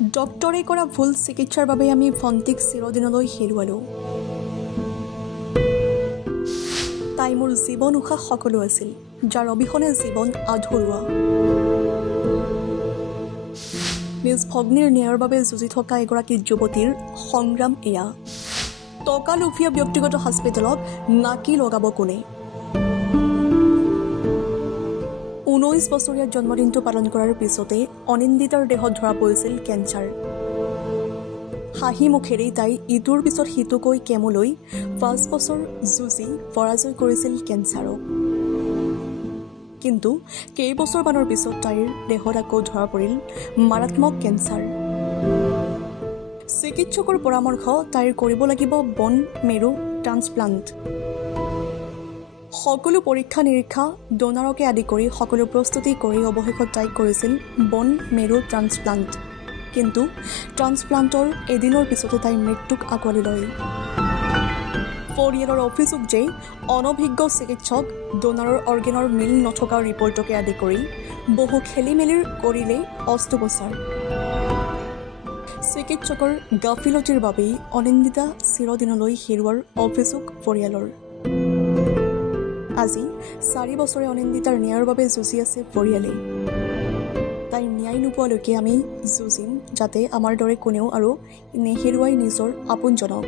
ডক্টৰে কৰা ভুল চিকিৎসাৰ বাবে আমি ভণ্টিক চিৰদিনলৈ হেৰুৱালোঁ। তাই মোৰ জীৱন উশাহ সকলো আছিল, যাৰ অবিহনে জীৱন আধৰুৱা। নিজ ভগ্নীৰ ন্যায়ৰ বাবে যুঁজি থকা এগৰাকী যুৱতীৰ সংগ্ৰাম এয়া। টকা লোভীয়া ব্যক্তিগত হস্পিটেলত নাকি লগাব কোনে? 19 বছৰীয়া জন্মদিনটো পালন কৰাৰ পিছতে অনিন্দিতাৰ দেহত ধৰা পৰিছিল কেঞ্চাৰ। হাঁহি মুখেৰেই তাই ইটোৰ পিছত সিটোকৈ কেমলৈ 5 বছৰ যুঁজি পৰাজয় কৰিছিল কেঞ্চাৰক। কিন্তু কেইবছৰমানৰ পিছত তাইৰ দেহত আকৌ ধৰা পৰিল মাৰাত্মক কেঞ্চাৰ। চিকিৎসকৰ পৰামৰ্শ তাইৰ কৰিব লাগিব বন মেৰু ট্ৰান্সপ্লাণ্ট। সকলো পৰীক্ষা নিৰীক্ষা ডোনাৰকে আদি কৰি সকলো প্ৰস্তুতি কৰি অৱশেষত তাইক কৰিছিল বন মেৰু ট্ৰান্সপ্লাণ্ট। কিন্তু ট্ৰান্সপ্লাণ্টৰ এদিনৰ পিছতে তাই মৃত্যুক আঁকোৱালি লয়। পৰিয়ালৰ অভিযোগ যে অনভিজ্ঞ চিকিৎসক, ডোনাৰৰ অৰ্গেনৰ মিল নথকা ৰিপৰ্টকে আদি কৰি বহু খেলিমেলিৰ কৰিলে অস্ত্ৰোপচাৰ। চিকিৎসকৰ গাফিলতিৰ বাবেই অনিন্দিতা চিৰদিনলৈ হেৰুৱাৰ অভিযোগ পৰিয়ালৰ। আজি 4 বছৰে অনিন্দিতাৰ ন্যায়ৰ বাবে যুঁজি আছে পৰিয়ালে। তাই ন্যায় নোপোৱালৈকে আমি যুঁজিম, যাতে আমাৰ দৰে কোনেও আৰু নেহেৰুৱাই নিজৰ আপোনজনক।